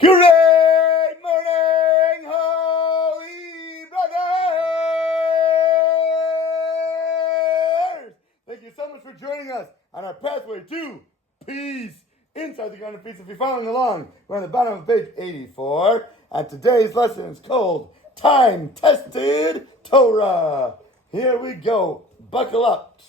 Great morning, Holy Brothers! Thank you so much for joining us on our pathway to peace inside the Garden of Peace. If you're following along, we're on the bottom of page 84, and today's lesson is called Time-Tested Torah. Here we go. Buckle up.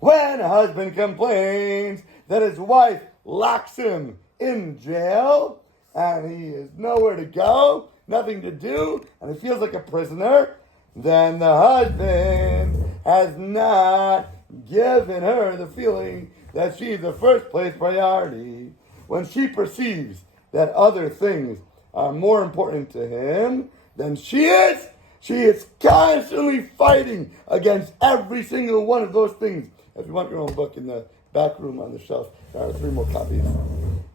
When a husband complains that his wife locks him in jail, and he has nowhere to go, nothing to do, and he feels like a prisoner, then the husband has not given her the feeling that she's the first place priority. When she perceives that other things are more important to him than she is constantly fighting against every single one of those things. If you want your own book in the back room on the shelf, there are 3 more copies.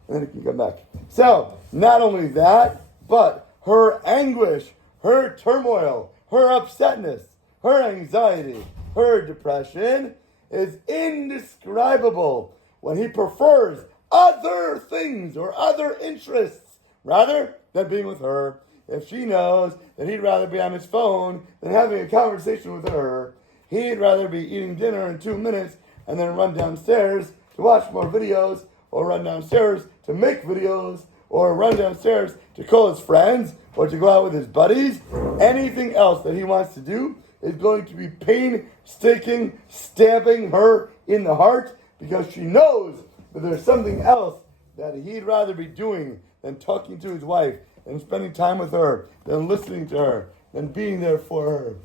And then you can come back. So, not only that, but her anguish, her turmoil, her upsetness, her anxiety, her depression is indescribable when he prefers other things or other interests rather than being with her. If she knows that he'd rather be on his phone than having a conversation with her, he'd rather be eating dinner in 2 minutes and then run downstairs to watch more videos, or run downstairs to make videos, or run downstairs to call his friends, or to go out with his buddies. Anything else that he wants to do is going to be painstaking, stabbing her in the heart, because she knows that there's something else that he'd rather be doing than talking to his wife, than spending time with her, than listening to her, than being there for her.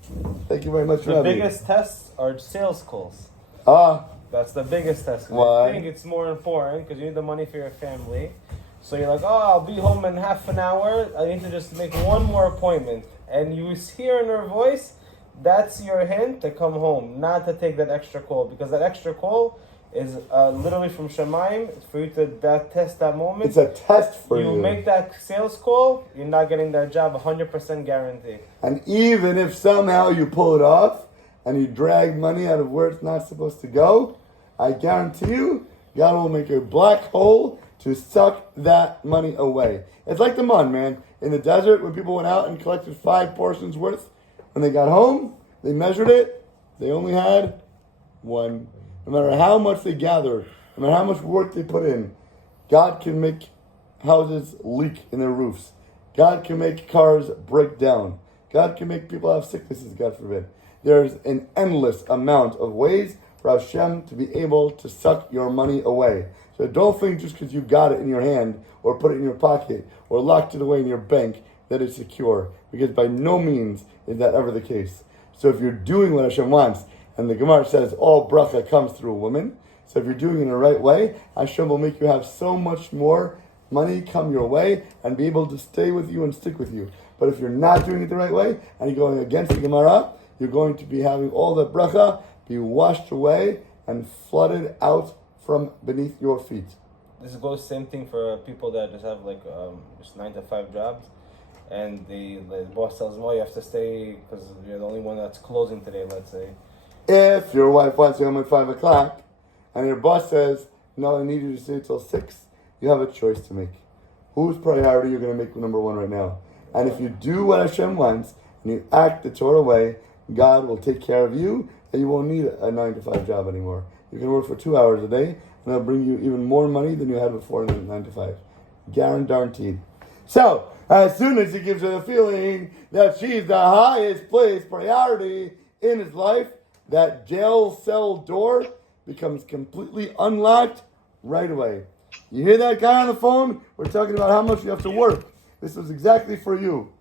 Thank you very much, The Rabbi. biggest tests are sales calls. That's the biggest test. Why? I think it's more important because you need the money for your family. So you're like, I'll be home in half an hour. I need to just make one more appointment. And you hear in her voice, that's your hint to come home, not to take that extra call. Because that extra call is literally from Shemaim. It's for you to test that moment. It's a test for you. You make that sales call, you're not getting that job 100% guaranteed. And even if somehow you pull it off, and you drag money out of where it's not supposed to go, I guarantee you, God will make a black hole to suck that money away. It's like the man, man. In the desert, when people went out and collected 5 portions worth, when they got home, they measured it, they only had 1. No matter how much they gathered, no matter how much work they put in, God can make houses leak in their roofs. God can make cars break down. God can make people have sicknesses, God forbid. There's an endless amount of ways for Hashem to be able to suck your money away. So don't think just because you got it in your hand or put it in your pocket or locked it away in your bank that it's secure. Because by no means is that ever the case. So if you're doing what Hashem wants, and the Gemara says all bracha comes through a woman, so if you're doing it in the right way, Hashem will make you have so much more money come your way and be able to stay with you and stick with you. But if you're not doing it the right way and you're going against the Gemara, you're going to be having all the bracha be washed away and flooded out from beneath your feet. This goes same thing for people that just have just 9-to-5 jobs, and the boss tells them, "Oh, you have to stay because you're the only one that's closing today." Let's say, if your wife wants you home at 5 o'clock, and your boss says, "No, I need you to stay till 6," you have a choice to make. Whose priority you're going to make number 1 right now? And if you do what Hashem wants and you act the Torah way, God will take care of you, and you won't need a 9-to-5 job anymore. You can work for 2 hours a day, and it'll bring you even more money than you had before in 9-to-5. Guaranteed. So, as soon as he gives her the feeling that she's the highest place priority in his life, that jail cell door becomes completely unlocked right away. You hear that guy on the phone? We're talking about how much you have to work. This was exactly for you.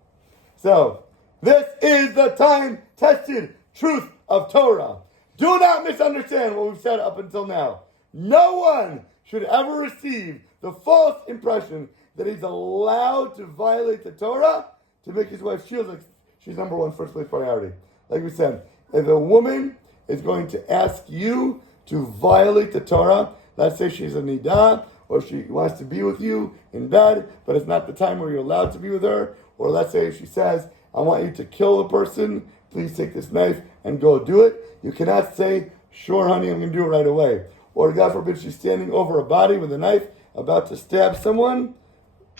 So, this is the time-tested truth of Torah. Do not misunderstand what we've said up until now. No one should ever receive the false impression that he's allowed to violate the Torah to make his wife feel like she's number 1 first place priority. Like we said, if a woman is going to ask you to violate the Torah, let's say she's a nidah, or she wants to be with you in bed, but it's not the time where you're allowed to be with her, or let's say she says, I want you to kill the person, please take this knife and go do it. You cannot say, sure honey, I'm going to do it right away. Or God forbid she's standing over a body with a knife about to stab someone.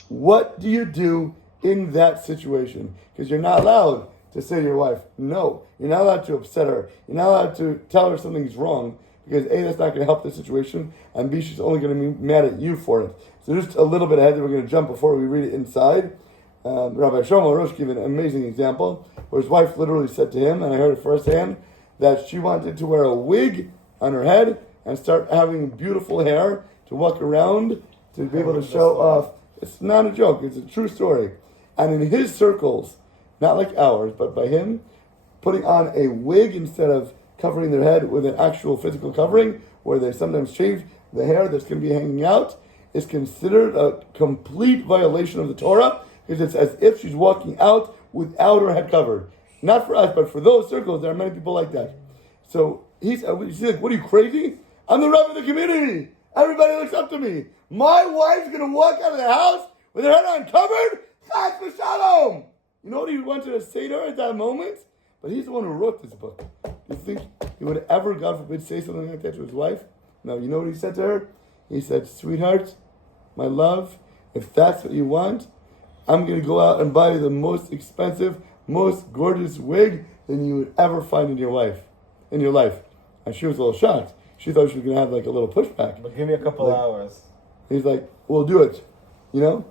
What do you do in that situation? Because you're not allowed to say to your wife, no. You're not allowed to upset her. You're not allowed to tell her something's wrong, because A, that's not going to help the situation, and B, she's only going to be mad at you for it. So just a little bit ahead that we're going to jump before we read it inside. Rabbi Shalom Arush gave an amazing example where his wife literally said to him, and I heard it firsthand, that she wanted to wear a wig on her head and start having beautiful hair to walk around to be able to show off. It's not a joke, it's a true story. And in his circles, not like ours, but by him, putting on a wig instead of covering their head with an actual physical covering, where they sometimes shave the hair that's going to be hanging out, is considered a complete violation of the Torah, because it's as if she's walking out without her head covered. Not for us, but for those circles, there are many people like that. So he's like, what are you, crazy? I'm the Rav of the community. Everybody looks up to me. My wife's going to walk out of the house with her head uncovered? Chas v'shalom. You know what he wanted to say to her at that moment? But he's the one who wrote this book. Do you think he would ever, God forbid, say something like that to his wife? No, you know what he said to her? He said, sweetheart, my love, if that's what you want, I'm going to go out and buy you the most expensive, most gorgeous wig than you would ever find in your life. And she was a little shocked. She thought she was going to have like a little pushback. But give me a couple hours. He's like, we'll do it. You know,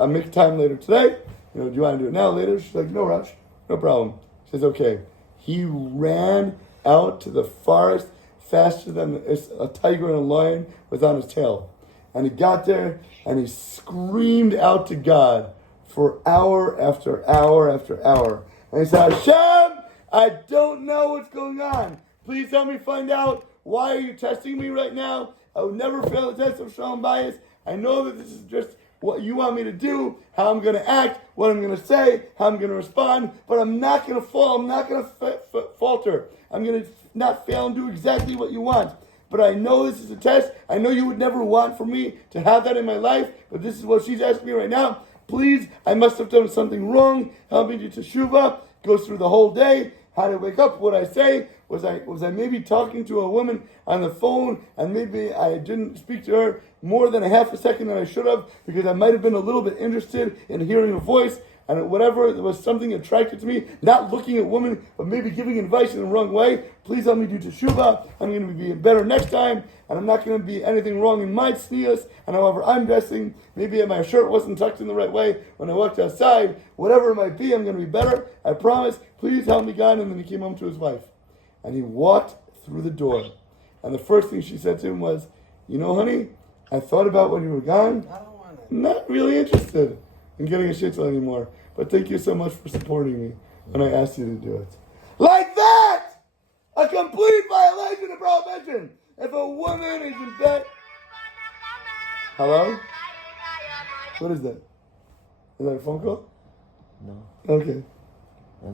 I make time later today. You know, do you want to do it now, later? She's like, no rush, no problem. She says, okay. He ran out to the forest faster than a tiger and a lion was on his tail. And he got there and he screamed out to God for hour after hour after hour. And he said, Hashem, I don't know what's going on. Please help me find out. Why are you testing me right now? I would never fail the test of shalom bias. I know that this is just what you want me to do, how I'm going to act, what I'm going to say, how I'm going to respond, but I'm not going to fall. I'm not going to falter. I'm going to not fail and do exactly what you want. But I know this is a test. I know you would never want for me to have that in my life, but this is what she's asking me right now. Please, I must have done something wrong. Help me do teshuvah. Goes through the whole day. How to wake up? What I say? Was I maybe talking to a woman on the phone and maybe I didn't speak to her more than a half a second than I should have because I might have been a little bit interested in hearing her voice and whatever, there was something attracted to me, not looking at women, but maybe giving advice in the wrong way. Please help me do teshuvah. I'm going to be better next time, and I'm not going to be anything wrong in my tznius, and however I'm dressing, maybe my shirt wasn't tucked in the right way when I walked outside, whatever it might be, I'm going to be better. I promise. Please help me, God. And then he came home to his wife, and he walked through the door, and the first thing she said to him was, you know, honey, I thought about when you were gone. I don't want it. I'm not really interested in getting a shitzel anymore. But thank you so much for supporting me when I asked you to do it. Like that! A complete violation of prohibition. If a woman is in bed... Hello? What is that? Is that a phone call? No. Okay.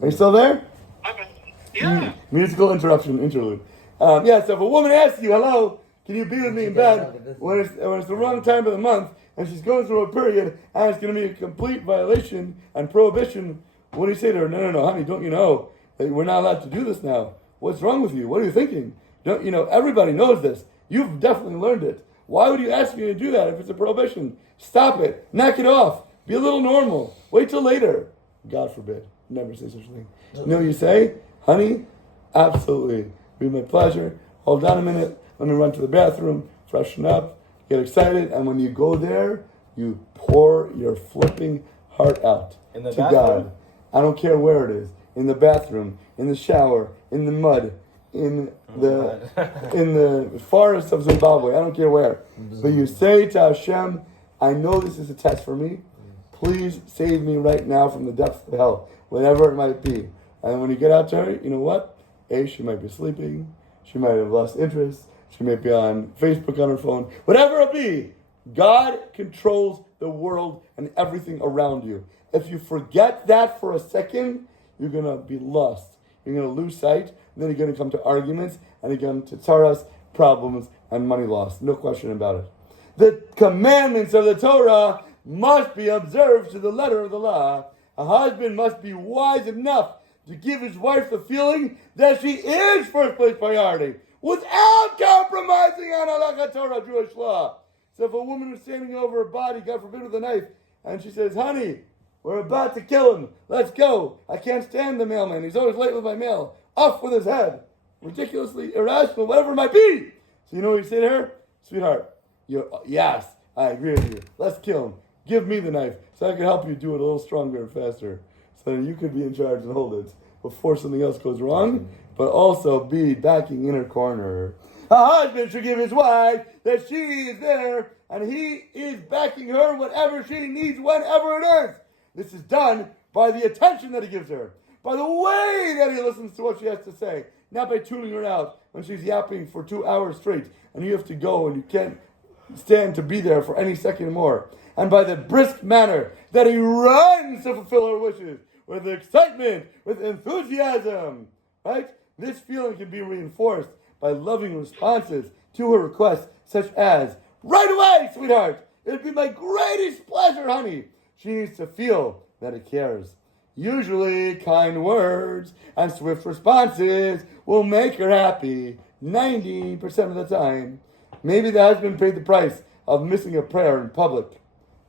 Are you still there? Okay. Yeah. Musical interlude. So if a woman asks you, hello, can you be with me in bed when it's the wrong time of the month, and she's going through a period, and it's going to be a complete violation and prohibition, what do you say to her? No, honey, don't you know that we're not allowed to do this now? What's wrong with you? What are you thinking? Don't you know? Everybody knows this. You've definitely learned it. Why would you ask me to do that if it's a prohibition? Stop it. Knock it off. Be a little normal. Wait till later. God forbid. Never say such a thing. You know what you say? Honey, absolutely. It'd be my pleasure. Hold on a minute. Let me run to the bathroom, freshen up, get excited, and when you go there, you pour your flipping heart out In the to bathroom? God. I don't care where it is. In the bathroom, in the shower, in the mud, in the forest of Zimbabwe. I don't care where. But you say to Hashem, I know this is a test for me. Please save me right now from the depths of hell, whatever it might be. And when you get out to her, you know what? A, she might be sleeping. She might have lost interest. She may be on Facebook on her phone. Whatever it be, God controls the world and everything around you. If you forget that for a second, you're going to be lost. You're going to lose sight. And then you're going to come to arguments. And you're going to tzaras, problems, and money loss. No question about it. The commandments of the Torah must be observed to the letter of the law. A husband must be wise enough to give his wife the feeling that she is first place priority, without compromising on halakha Torah, Jewish law. So if a woman was standing over her body, God forbid, with a knife, And she says, honey, we're about to kill him. Let's go. I can't stand the mailman. He's always late with my mail. Off with his head. Ridiculously irrational, whatever it might be. So you know what you say to her? Sweetheart, yes, I agree with you. Let's kill him. Give me the knife so I can help you do it a little stronger and faster. So that you could be in charge and hold it before something else goes wrong, but also be backing in her corner. A husband should give his wife that she is there and he is backing her whatever she needs, whenever it is. This is done by the attention that he gives her, by the way that he listens to what she has to say, not by tuning her out when she's yapping for 2 hours straight and you have to go and you can't stand to be there for any second more. And by the brisk manner that he runs to fulfill her wishes, with excitement, with enthusiasm, right? This feeling can be reinforced by loving responses to her requests, such as, right away, sweetheart, it would be my greatest pleasure, honey. She needs to feel that he cares. Usually, kind words and swift responses will make her happy 90% of the time. Maybe the husband paid the price of missing a prayer in public.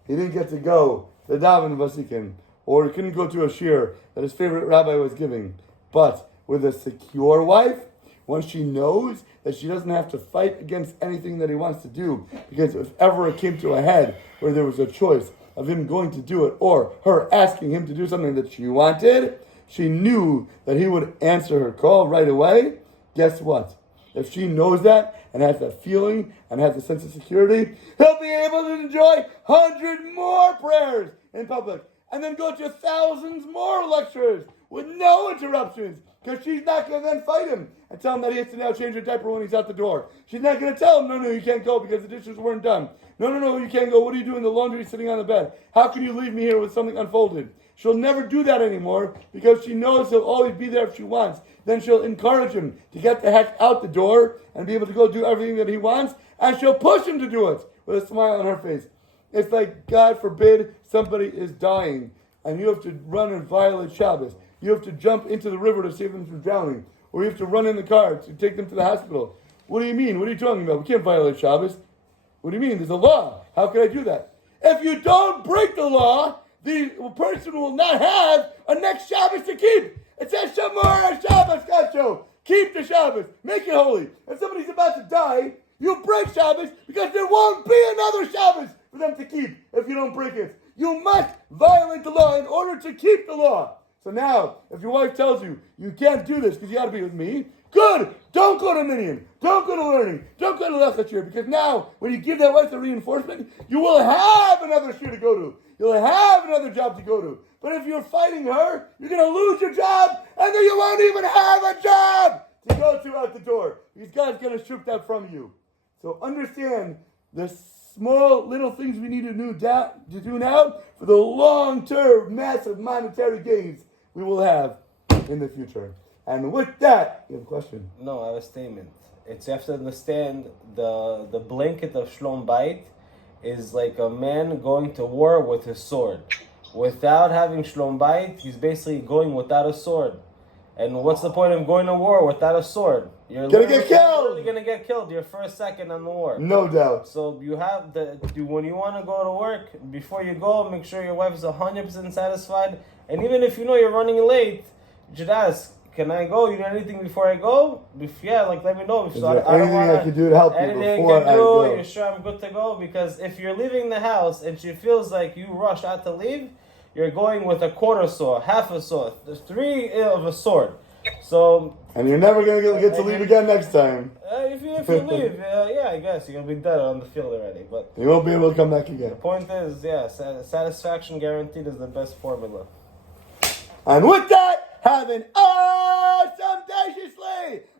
He didn't get to go to Daven Vasikin, or he couldn't go to a shir that his favorite rabbi was giving. But with a secure wife, once she knows that she doesn't have to fight against anything that he wants to do, because if ever it came to a head where there was a choice of him going to do it or her asking him to do something that she wanted, she knew that he would answer her call right away. Guess what? If she knows that and has that feeling and has a sense of security, he'll be able to enjoy 100 more prayers in public and then go to thousands more lectures with no interruptions, because she's not going to then fight him and tell him that he has to now change a diaper when he's out the door. She's not going to tell him, no, you can't go because the dishes weren't done. No, you can't go. What are you doing? The laundry is sitting on the bed. How can you leave me here with something unfolded? She'll never do that anymore because she knows he'll always be there if she wants. Then she'll encourage him to get the heck out the door and be able to go do everything that he wants, and she'll push him to do it with a smile on her face. It's like, God forbid, somebody is dying and you have to run and violate Shabbos. You have to jump into the river to save them from drowning, or you have to run in the car to take them to the hospital. What do you mean? What are you talking about? We can't violate Shabbos. What do you mean? There's a law. How can I do that? If you don't break the law, the person will not have a next Shabbos to keep. It says, Shamor Shabbos, Gacho. Keep the Shabbos. Make it holy. If somebody's about to die, you break Shabbos because there won't be another Shabbos for them to keep if you don't break it. You must violate the law in order to keep the law. So now, if your wife tells you, you can't do this because you got to be with me, good. Don't go to Minyan. Don't go to learning. Don't go to Lechatchir, because now, when you give that wife the reinforcement, you will have another shir to go to. You'll have another job to go to. But if you're fighting her, you're going to lose your job, and then you won't even have a job to go to out the door, because God's going to shoot that from you. So understand the small little things we need to do now for the long-term, massive monetary gains we will have in the future. And with that, you have a question? No, I have a statement. It's, you have to understand the blanket of Shlom Bait is like a man going to war with his sword. Without having Shlom Bait, he's basically going without a sword. And what's the point of going to war without a sword? You're gonna get killed. You're gonna get killed your first second on the war. No doubt. So you have when you want to go to work, before you go, make sure your wife is 100% satisfied. And even if you know you're running late, you should ask, can I go? You need anything before I go? Yeah, let me know. Is there anything I can do to help you before I go? You're sure I'm good to go? Because if you're leaving the house and she feels like you rush out to leave, you're going with a quarter saw, half a saw, 3 of a sword. So, and you're never going to get to leave again next time. If you leave, yeah, I guess you'll be dead on the field already. But you won't be able to come back again. The point is, satisfaction guaranteed is the best formula. And with that, have an awesome,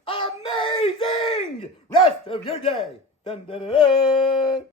amazing rest of your day. Dun, dun, dun, dun.